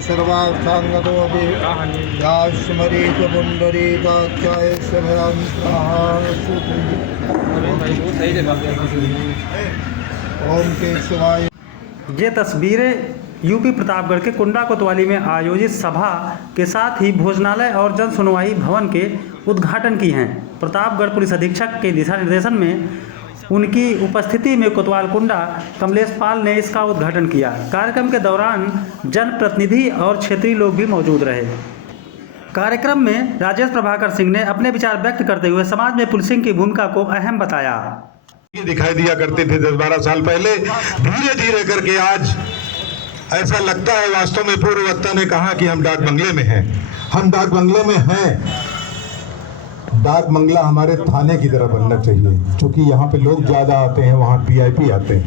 सर्वार्थांगतोऽपि यास्मरीत पुण्डरीकाख्याय भयां ओम केशवाय। ये तस्वीरें यूपी प्रतापगढ़ के कुंडा कोतवाली में आयोजित सभा के साथ ही भोजनालय और जन सुनवाई भवन के उद्घाटन की हैं। प्रतापगढ़ पुलिस अधीक्षक के दिशा निर्देशन में उनकी उपस्थिति में कोतवाल कुंडा कमलेश पाल ने इसका उद्घाटन किया। कार्यक्रम के दौरान जनप्रतिनिधि और क्षेत्रीय लोग भी मौजूद रहे। कार्यक्रम में राजेश प्रभाकर सिंह ने अपने विचार व्यक्त करते हुए समाज में पुलिसिंग की भूमिका को अहम बताया। दिखाई दिया करते थे 10-12 साल पहले, धीरे धीरे करके आज ऐसा लगता है वास्तव में पूर्व वक्ता ने कहा कि हम डाक बंगले में हैं। हम डाक बंगले में हैं। डाक बंगला हमारे थाने की तरह बनना चाहिए, क्योंकि यहाँ पे लोग ज्यादा आते हैं, वहाँ वीआईपी आते हैं।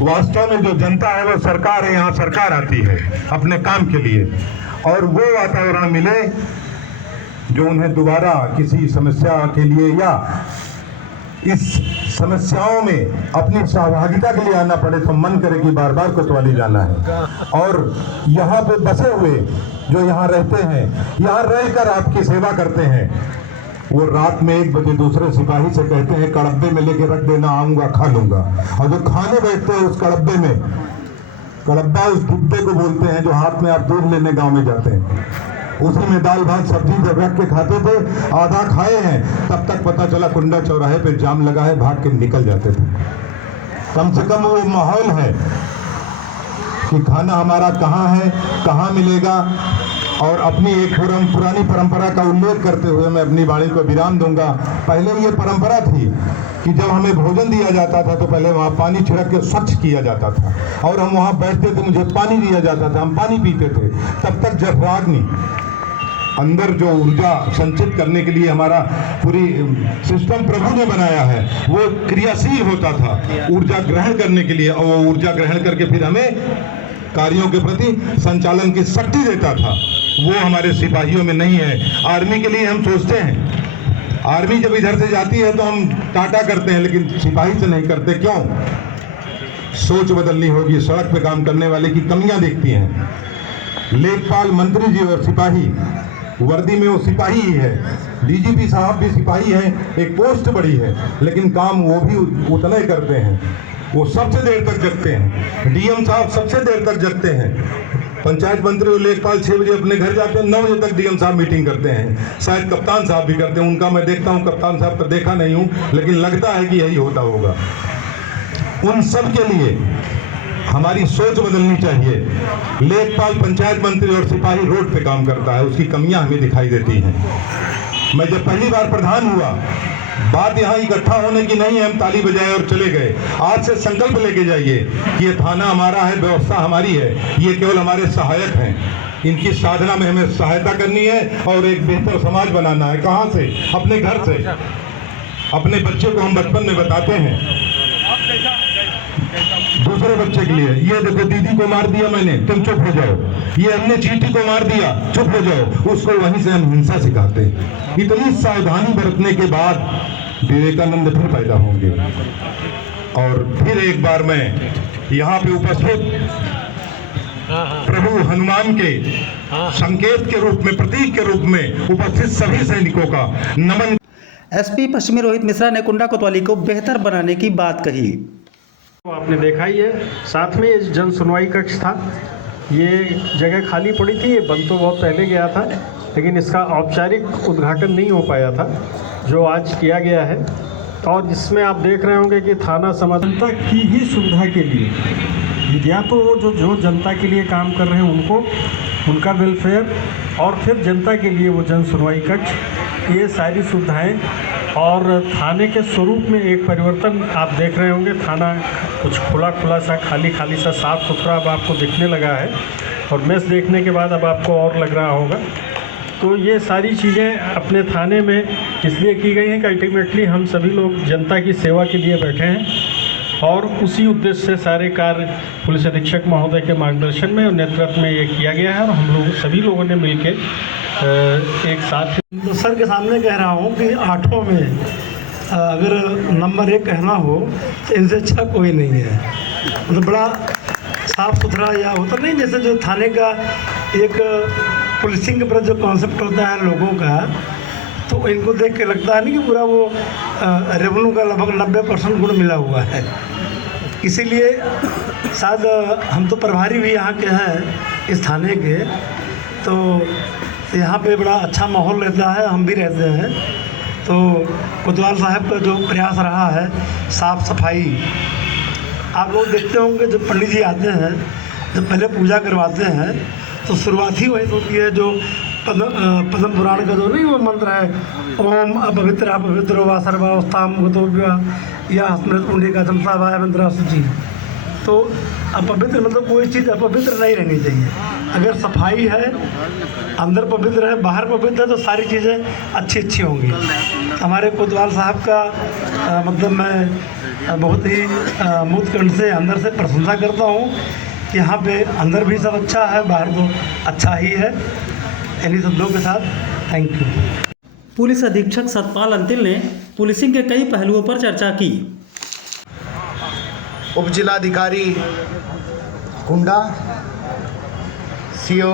वास्तव में जो जनता है वो सरकार है, यहाँ सरकार आती है अपने काम के लिए, और वो वातावरण मिले जो उन्हें दोबारा किसी समस्या के लिए या इस समस्याओं में अपनी सहभागिता के लिए आना पड़े तो मन करे कि बार बार कोतवाली जाना है। और यहाँ पे बसे हुए जो यहाँ रहते हैं, यहाँ रहकर आपकी सेवा करते हैं, वो रात में 1 बजे दूसरे सिपाही से कहते हैं कड़ब्बे में लेके रख देना, आऊंगा खा लूंगा। और जो खाने बैठते हैं उस कड़ब्बे में, कड़ब्बा उस डिब्बे को बोलते हैं जो हाथ में आप दूध लेने गाँव में जाते हैं, उसी में दाल भात सब्जी जब रख के खाते थे। आधा खाए हैं तब तक पता चला कुंडा चौराहे पे जाम लगा है, भाग के निकल जाते थे। कम से कम वो माहौल है कि खाना हमारा कहाँ है, कहाँ मिलेगा। और अपनी एक पुरानी परंपरा का उल्लेख करते हुए मैं अपनी वाणी को विराम दूंगा। पहले ये परंपरा थी कि जब हमें भोजन दिया जाता था तो पहले वहाँ पानी छिड़क के स्वच्छ किया जाता था, और हम वहाँ बैठते थे, मुझे पानी दिया जाता था, हम पानी पीते थे। तब तक जठराग्नि अंदर जो ऊर्जा संचित करने के लिए हमारा पूरी सिस्टम प्रभु ने बनाया है, वो क्रियाशील होता था ऊर्जा ग्रहण करने के लिए, और वो ऊर्जा ग्रहण करके फिर हमें कार्यों के प्रति संचालन की शक्ति देता था। वो हमारे सिपाहियों में नहीं है। आर्मी के लिए हम सोचते हैं, आर्मी जब इधर से जाती है तो हम टाटा करते हैं, लेकिन सिपाही से नहीं करते। क्यों? सोच बदलनी होगी। सड़क पे काम करने वाले की कमियां देखती हैं। लेखपाल, मंत्री जी और सिपाही, वर्दी में वो सिपाही ही है। डीजीपी साहब भी सिपाही हैं, एक पोस्ट बड़ी है, लेकिन काम वो भी उतना ही करते हैं। वो सबसे देर तक जगते हैं। डीएम साहब सबसे देर तक जगते हैं। पंचायत मंत्री और लेखपाल 6 बजे अपने घर जाते हैं, 9 बजे तक डीएम साहब मीटिंग करते हैं। शायद कप्तान साहब भी करते हैं, उनका मैं देखता हूँ, कप्तान साहब तो देखा नहीं हूँ, लेकिन लगता है कि यही होता होगा। उन सब के लिए हमारी सोच बदलनी चाहिए। लेखपाल, पंचायत मंत्री और सिपाही रोड पे काम करता है, उसकी कमियां हमें दिखाई देती हैं। मैं जब पहली बार प्रधान हुआ, बात यहाँ इकट्ठा होने की नहीं है, हम ताली बजाए और चले गए। आज से संकल्प लेके जाइए कि ये थाना हमारा है, व्यवस्था हमारी है, ये केवल हमारे सहायक हैं। इनकी साधना में हमें सहायता करनी है और एक बेहतर समाज बनाना है। कहाँ से? अपने घर से। अपने बच्चे को हम बचपन में बताते हैं दूसरे बच्चे के लिए, ये देखो दीदी को मार दिया मैंने, तुम चुप हो जाओ। ये हमने चींटी को मार दिया, चुप हो जाओ। उसको वहीं से हम हिंसा सिखाते हैं। इतनी सावधानी बरतने के बाद विवेकानंद फिर पैदा होंगे। और फिर एक बार मैं यहाँ पे उपस्थित प्रभु हनुमान के संकेत के रूप में, प्रतीक के रूप में उपस्थित सभी सैनिकों का नमन। एसपी पश्चिमी रोहित मिश्रा ने कुंडा कोतवाली को बेहतर बनाने की बात कही। तो आपने देखा ही है, साथ में ये जन सुनवाई कक्ष था। ये जगह खाली पड़ी थी, ये बन तो बहुत पहले गया था, लेकिन इसका औपचारिक उद्घाटन नहीं हो पाया था, जो आज किया गया है। और जिसमें आप देख रहे होंगे कि थाना जनता की ही सुविधा के लिए, या तो जो जनता के लिए काम कर रहे हैं उनको, उनका वेलफेयर, और फिर जनता के लिए वो जन सुनवाई कक्ष, ये सारी सुविधाएं। और थाने के स्वरूप में एक परिवर्तन आप देख रहे होंगे। थाना कुछ खुला सा, खाली सा, साफ़ सुथरा अब आपको दिखने लगा है, और मेस देखने के बाद अब आपको और लग रहा होगा। तो ये सारी चीज़ें अपने थाने में इसलिए की गई हैं कि अल्टीमेटली हम सभी लोग जनता की सेवा के लिए बैठे हैं, और उसी उद्देश्य से सारे कार्य पुलिस अधीक्षक महोदय के मार्गदर्शन में और नेतृत्व में ये किया गया है। और हम लोग सभी लोगों ने मिलकर एक साथ। तो सर के सामने कह रहा हूँ कि 8 में अगर नंबर 1 कहना हो तो इनसे अच्छा कोई नहीं है। मतलब बड़ा साफ सुथरा या होता नहीं, जैसे जो थाने का एक पुलिसिंग के प्रति जो कॉन्सेप्ट होता है लोगों का, तो इनको देख के लगता है नहीं कि पूरा वो रेवेन्यू का लगभग 90% गुण मिला हुआ है। इसीलिए शायद हम तो प्रभारी भी यहाँ के हैं इस थाने के, तो यहाँ पे बड़ा अच्छा माहौल रहता है, हम भी रहते हैं। तो कोतवाल साहब का जो प्रयास रहा है साफ़ सफाई, आप लोग देखते होंगे जब पंडित जी आते हैं, जब पहले पूजा करवाते हैं तो शुरुआत ही वही होती है जो पद्म पुराण का जो नहीं वो मंत्र है, ओम अपवित्र अपवित्र वा सर्वावस्थाम गतोभ्य या स्मृत पुण्य का चमसावाय मंत्र सूची। तो अपवित्र मतलब कोई चीज़ अपवित्र नहीं रहनी चाहिए। अगर सफाई है, अंदर पवित्र है, बाहर पवित्र है, तो सारी चीज़ें अच्छी होंगी। हमारे कोतवाल साहब का मतलब मैं बहुत ही मुक्त कंठ से अंदर से प्रशंसा करता हूँ कि यहाँ पे अंदर भी सब अच्छा है, बाहर तो अच्छा ही है। इन्हीं शब्दों के साथ थैंक यू। पुलिस अधीक्षक सतपाल अंतिल ने पुलिसिंग के कई पहलुओं पर चर्चा की। उप जिलाधिकारी कुंडा, सीओ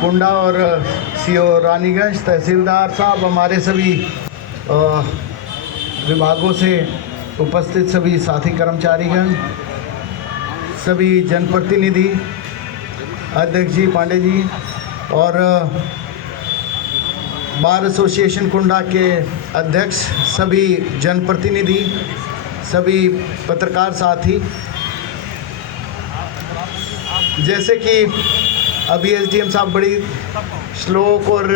कुंडा और सीओ रानीगंज, तहसीलदार साहब, हमारे सभी विभागों से उपस्थित सभी साथी कर्मचारीगण, सभी जनप्रतिनिधि, अध्यक्ष जी पांडे जी और बार एसोसिएशन कुंडा के अध्यक्ष, सभी जनप्रतिनिधि, सभी पत्रकार साथी, जैसे कि अभी एसडीएम साहब बड़ी श्लोक और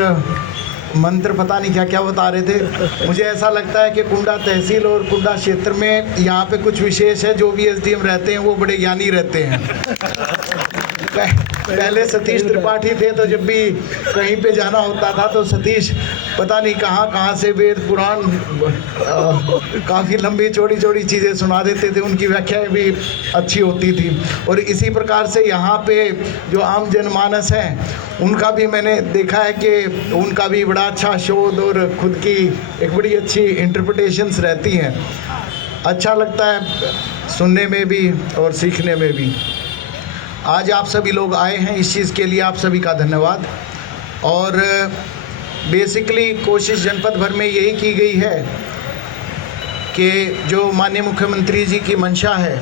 मंत्र पता नहीं क्या क्या बता रहे थे। मुझे ऐसा लगता है कि कुंडा तहसील और कुंडा क्षेत्र में यहाँ पे कुछ विशेष है, जो भी एसडीएम रहते हैं वो बड़े ज्ञानी रहते हैं। पहले सतीश त्रिपाठी थे, तो जब भी कहीं पे जाना होता था तो सतीश पता नहीं कहाँ से वेद पुराण काफ़ी लंबी चौड़ी चीज़ें सुना देते थे, उनकी व्याख्याएं भी अच्छी होती थी। और इसी प्रकार से यहाँ पे जो आम जनमानस हैं उनका भी मैंने देखा है कि उनका भी बड़ा अच्छा शोध और खुद की एक बड़ी अच्छी इंटरप्रिटेशंस रहती हैं। अच्छा लगता है सुनने में भी और सीखने में भी। आज आप सभी लोग आए हैं, इस चीज़ के लिए आप सभी का धन्यवाद। और बेसिकली कोशिश जनपद भर में यही की गई है कि जो माननीय मुख्यमंत्री जी की मंशा है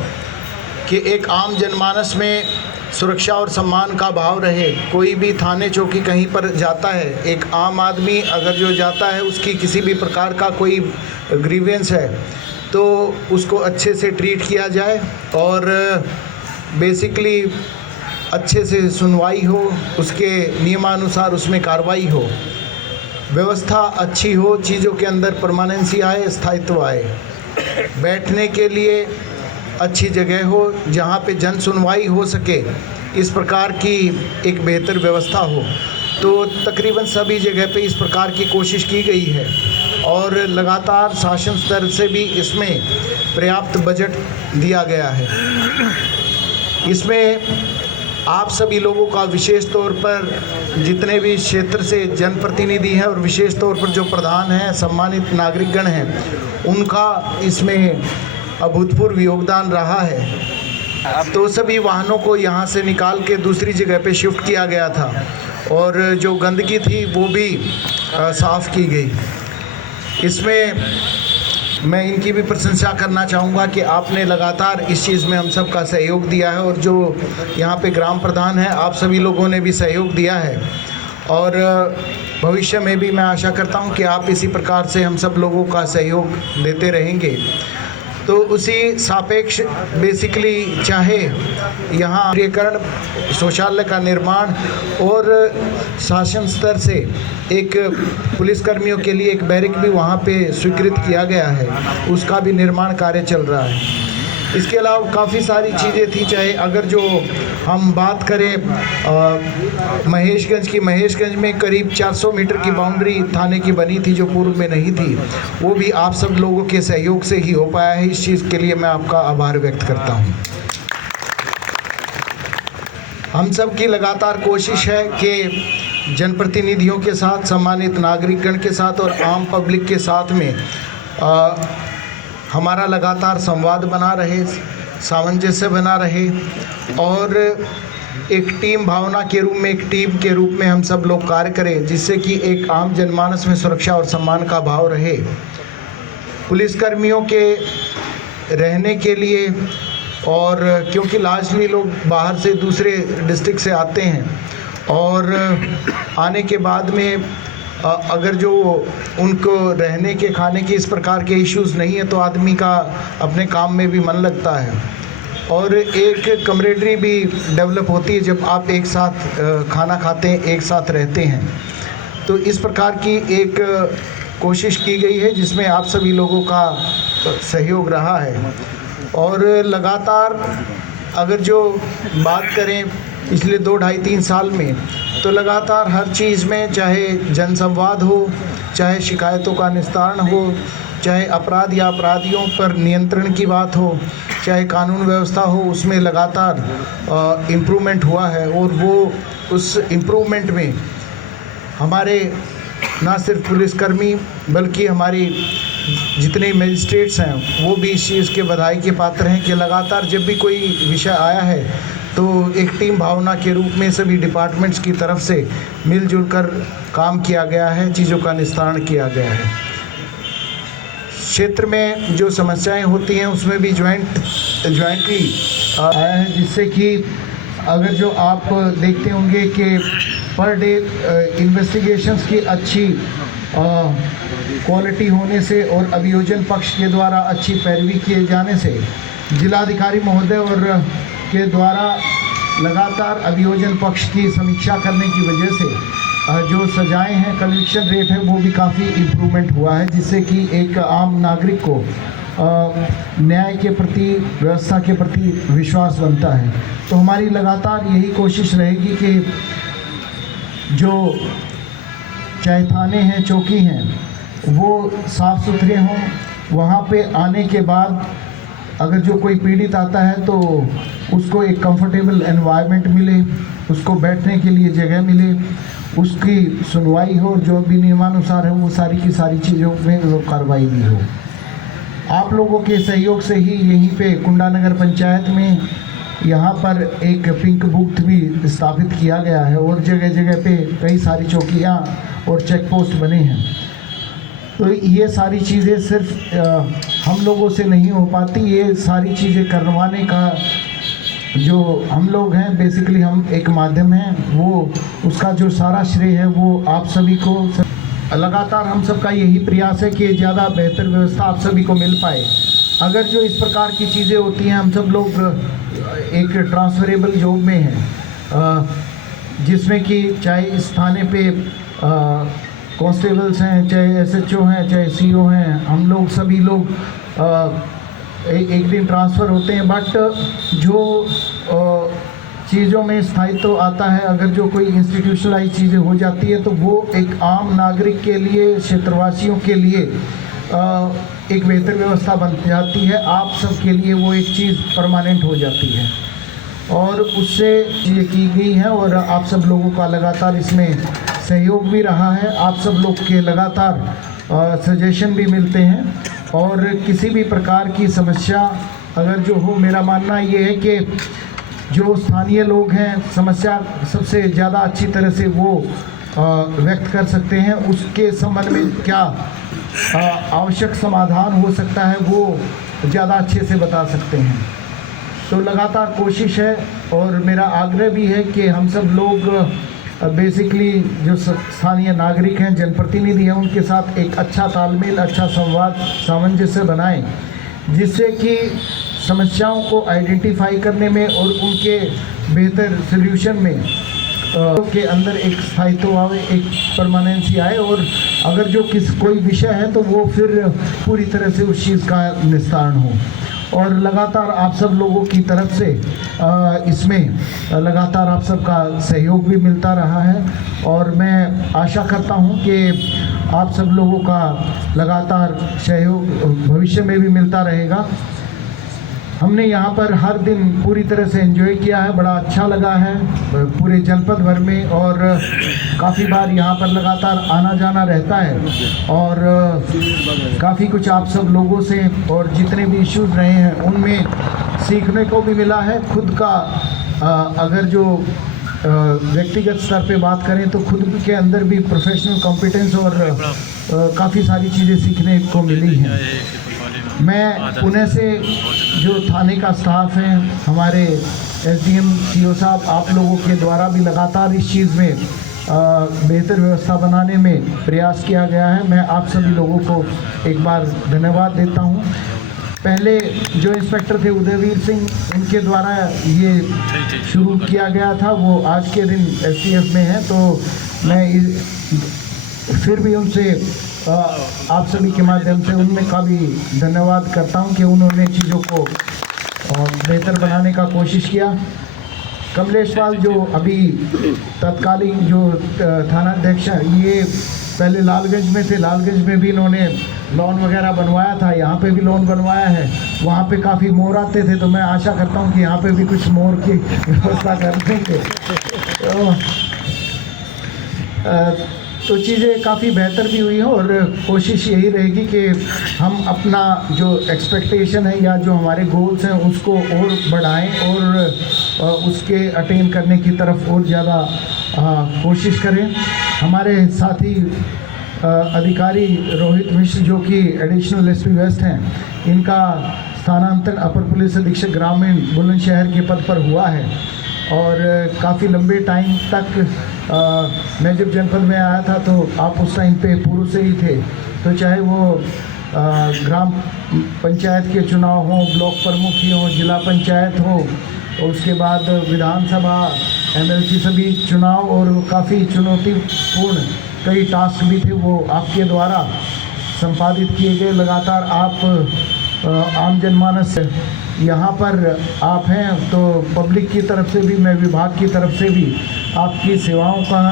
कि एक आम जनमानस में सुरक्षा और सम्मान का भाव रहे। कोई भी थाने चौकी कहीं पर जाता है, एक आम आदमी अगर जो जाता है उसकी किसी भी प्रकार का कोई ग्रीवेंस है तो उसको अच्छे से ट्रीट किया जाए और बेसिकली अच्छे से सुनवाई हो, उसके नियमानुसार उसमें कार्रवाई हो, व्यवस्था अच्छी हो, चीज़ों के अंदर परमानेंसी आए, स्थायित्व आए, बैठने के लिए अच्छी जगह हो जहाँ पे जन सुनवाई हो सके, इस प्रकार की एक बेहतर व्यवस्था हो। तो तकरीबन सभी जगह पे इस प्रकार की कोशिश की गई है और लगातार शासन स्तर से भी इसमें पर्याप्त बजट दिया गया है। इसमें आप सभी लोगों का विशेष तौर पर जितने भी क्षेत्र से जनप्रतिनिधि हैं और विशेष तौर पर जो प्रधान हैं, सम्मानित नागरिकगण हैं, उनका इसमें अभूतपूर्व योगदान रहा है। तो सभी वाहनों को यहाँ से निकाल के दूसरी जगह पे शिफ्ट किया गया था और जो गंदगी थी वो भी साफ़ की गई। इसमें मैं इनकी भी प्रशंसा करना चाहूँगा कि आपने लगातार इस चीज़ में हम सब का सहयोग दिया है और जो यहाँ पे ग्राम प्रधान हैं, आप सभी लोगों ने भी सहयोग दिया है और भविष्य में भी मैं आशा करता हूँ कि आप इसी प्रकार से हम सब लोगों का सहयोग देते रहेंगे। तो उसी सापेक्ष बेसिकली चाहे यहाँ पर्यावरण, शौचालय का निर्माण और शासन स्तर से एक पुलिसकर्मियों के लिए एक बैरिक भी वहाँ पे स्वीकृत किया गया है, उसका भी निर्माण कार्य चल रहा है। इसके अलावा काफ़ी सारी चीज़ें थी, चाहे अगर जो हम बात करें महेशगंज की, महेशगंज में करीब 400 मीटर की बाउंड्री थाने की बनी थी जो पूर्व में नहीं थी, वो भी आप सब लोगों के सहयोग से ही हो पाया है। इस चीज़ के लिए मैं आपका आभार व्यक्त करता हूँ। हम सब की लगातार कोशिश है कि जनप्रतिनिधियों के साथ, सम्मानित नागरिकगण के साथ और आम पब्लिक के साथ में हमारा लगातार संवाद बना रहे, सामंजस्य बना रहे और एक टीम भावना के रूप में, एक टीम के रूप में हम सब लोग कार्य करें, जिससे कि एक आम जनमानस में सुरक्षा और सम्मान का भाव रहे। पुलिसकर्मियों के रहने के लिए, और क्योंकि लार्जली लोग बाहर से दूसरे डिस्ट्रिक्ट से आते हैं और आने के बाद में अगर जो उनको रहने के, खाने के इस प्रकार के इश्यूज़ नहीं है तो आदमी का अपने काम में भी मन लगता है और एक कमरेडरी भी डेवलप होती है जब आप एक साथ खाना खाते हैं, एक साथ रहते हैं। तो इस प्रकार की एक कोशिश की गई है जिसमें आप सभी लोगों का सहयोग रहा है और लगातार अगर जो बात करें पिछले 2, 2.5, 3 साल में, तो लगातार हर चीज़ में, चाहे जनसंवाद हो, चाहे शिकायतों का निस्तारण हो, चाहे अपराध या अपराधियों पर नियंत्रण की बात हो, चाहे कानून व्यवस्था हो, उसमें लगातार इम्प्रूवमेंट हुआ है और वो उस इम्प्रूवमेंट में हमारे ना सिर्फ पुलिसकर्मी बल्कि हमारी जितने मजिस्ट्रेट्स हैं वो भी इस चीज़ के बधाई के पात्र हैं कि लगातार जब भी कोई विषय आया है तो एक टीम भावना के रूप में सभी डिपार्टमेंट्स की तरफ से मिलजुल कर काम किया गया है, चीज़ों का निस्तारण किया गया है। क्षेत्र में जो समस्याएं होती हैं उसमें भी ज्वाइंटली आया है, जिससे कि अगर जो आप देखते होंगे कि पर डे इन्वेस्टिगेशंस की अच्छी क्वालिटी होने से और अभियोजन पक्ष के द्वारा अच्छी पैरवी किए जाने से जिलाधिकारी महोदय और के द्वारा लगातार अभियोजन पक्ष की समीक्षा करने की वजह से जो सजाएं हैं, कन्विक्शन रेट है, वो भी काफ़ी इम्प्रूवमेंट हुआ है, जिससे कि एक आम नागरिक को न्याय के प्रति, व्यवस्था के प्रति विश्वास बनता है। तो हमारी लगातार यही कोशिश रहेगी कि जो चाहे थाने हैं, चौकी हैं, वो साफ़ सुथरे हों। वहाँ पे आने के बाद अगर जो कोई पीड़ित आता है तो उसको एक कंफर्टेबल एनवायरनमेंट मिले, उसको बैठने के लिए जगह मिले, उसकी सुनवाई हो, जो भी नियमानुसार है वो सारी की सारी चीज़ों में वो कार्रवाई भी हो। आप लोगों के सहयोग से ही यहीं पे कुंडा नगर पंचायत में यहाँ पर एक पिंक बूथ भी स्थापित किया गया है और जगह जगह पे कई सारी चौकियाँ और चेक पोस्ट बने हैं। तो ये सारी चीज़ें सिर्फ हम लोगों से नहीं हो पाती, ये सारी चीज़ें करवाने का जो हम लोग हैं, बेसिकली हम एक माध्यम हैं, वो उसका जो सारा श्रेय है वो आप सभी को। लगातार हम सबका यही प्रयास है कि ज़्यादा बेहतर व्यवस्था आप सभी को मिल पाए। अगर जो इस प्रकार की चीज़ें होती हैं, हम सब लोग एक ट्रांसफरेबल जॉब में हैं, जिसमें कि चाहे इस थाने पे कांस्टेबल्स हैं, चाहे SHO हैं, चाहे CO हैं, हम लोग सभी लोग एक दिन ट्रांसफ़र होते हैं। बट जो चीज़ों में स्थायित्व आता है, अगर जो कोई इंस्टीट्यूशनलाइज चीज़ें हो जाती है तो वो एक आम नागरिक के लिए, क्षेत्रवासियों के लिए एक बेहतर व्यवस्था बन जाती है। आप सब के लिए वो एक चीज़ परमानेंट हो जाती है और उससे ये की गई है और आप सब लोगों का लगातार इसमें सहयोग भी रहा है। आप सब लोग के लगातार सजेशन भी मिलते हैं और किसी भी प्रकार की समस्या अगर जो हो, मेरा मानना ये है कि जो स्थानीय लोग हैं समस्या सबसे ज़्यादा अच्छी तरह से वो व्यक्त कर सकते हैं। उसके संबंध में क्या आवश्यक समाधान हो सकता है वो ज़्यादा अच्छे से बता सकते हैं। तो लगातार कोशिश है और मेरा आग्रह भी है कि हम सब लोग बेसिकली जो स्थानीय नागरिक हैं, जनप्रतिनिधि हैं, उनके साथ एक अच्छा तालमेल, अच्छा संवाद, सामंजस्य बनाएं, जिससे कि समस्याओं को आइडेंटिफाई करने में और उनके बेहतर सल्यूशन में के अंदर एक स्थायित्व आवे, एक परमानेंसी आए और अगर जो कोई विषय है तो वो फिर पूरी तरह से उस चीज़ का निस्तारण हो। और लगातार आप सब लोगों की तरफ से इसमें लगातार आप सबका सहयोग भी मिलता रहा है और मैं आशा करता हूं कि आप सब लोगों का लगातार सहयोग भविष्य में भी मिलता रहेगा। हमने यहाँ पर हर दिन पूरी तरह से एंजॉय किया है, बड़ा अच्छा लगा है पूरे जनपद भर में और काफ़ी बार यहाँ पर लगातार आना जाना रहता है और काफ़ी कुछ आप सब लोगों से और जितने भी इश्यूज़ रहे हैं उनमें सीखने को भी मिला है। खुद का अगर जो व्यक्तिगत स्तर पे बात करें तो खुद के अंदर भी प्रोफेशनल कॉम्पिटेंस और काफ़ी सारी चीज़ें सीखने को मिली हैं। मैं पुणे से जो थाने का स्टाफ है, हमारे एसडीएम सीओ साहब, आप लोगों के द्वारा भी लगातार इस चीज़ में बेहतर व्यवस्था बनाने में प्रयास किया गया है। मैं आप सभी लोगों को एक बार धन्यवाद देता हूं। पहले जो इंस्पेक्टर थे उदयवीर सिंह, उनके द्वारा ये शुरू किया गया था, वो आज के दिन एसटीएफ में है, तो मैं फिर भी उनसे आप सभी के माध्यम से उनमें का भी धन्यवाद करता हूं कि उन्होंने चीज़ों को बेहतर बनाने का कोशिश किया। कमलेश पाल जो अभी तत्कालीन जो थानाध्यक्ष हैं, ये पहले लालगंज में थे, लालगंज में भी इन्होंने लॉन वगैरह बनवाया था, यहाँ पे भी लॉन बनवाया है। वहाँ पे काफ़ी मोर आते थे, तो मैं आशा करता हूँ कि यहाँ पे भी कुछ मोर की व्यवस्था कर देंगे। तो चीज़ें काफ़ी बेहतर भी हुई हैं और कोशिश यही रहेगी कि हम अपना जो एक्सपेक्टेशन है या जो हमारे गोल्स हैं उसको और बढ़ाएं और उसके अटेन करने की तरफ और ज़्यादा कोशिश करें। हमारे साथी अधिकारी रोहित मिश्र जो कि एडिशनल एसपी वेस्ट हैं, इनका स्थानांतरण अपर पुलिस अधीक्षक ग्रामीण बुलंदशहर के पद पर हुआ है और काफ़ी लंबे टाइम तक मैं जब जनपद में आया था तो आप उस टाइम पे पूर्व से ही थे, तो चाहे वो ग्राम पंचायत के चुनाव हों, ब्लॉक प्रमुख ही हों, जिला पंचायत हो, और उसके बाद विधानसभा, एमएलसी सभी चुनाव और काफ़ी चुनौतीपूर्ण कई टास्क भी थे, वो आपके द्वारा संपादित किए गए। लगातार आप आम जनमानस यहाँ पर आप हैं, तो पब्लिक की तरफ से भी, मैं विभाग की तरफ से भी आपकी सेवाओं का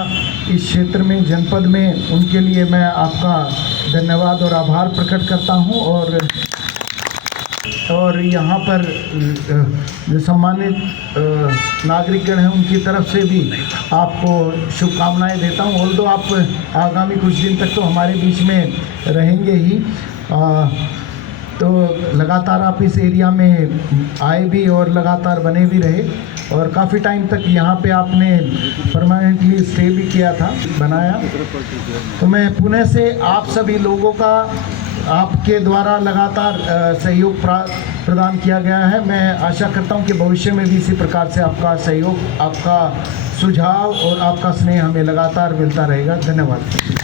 इस क्षेत्र में, जनपद में, उनके लिए मैं आपका धन्यवाद और आभार प्रकट करता हूँ। और यहाँ पर जो सम्मानित नागरिकगण हैं, उनकी तरफ से भी आपको शुभकामनाएं देता हूँ। ऑल्दो आप आगामी कुछ दिन तक तो हमारे बीच में रहेंगे ही, तो लगातार आप इस एरिया में आए भी और लगातार बने भी रहे और काफ़ी टाइम तक यहाँ पे आपने परमानेंटली स्टे भी किया था, बनाया। तो मैं पुणे से आप सभी लोगों का, आपके द्वारा लगातार सहयोग प्रदान किया गया है। मैं आशा करता हूँ कि भविष्य में भी इसी प्रकार से आपका सहयोग, आपका सुझाव और आपका स्नेह हमें लगातार मिलता रहेगा। धन्यवाद।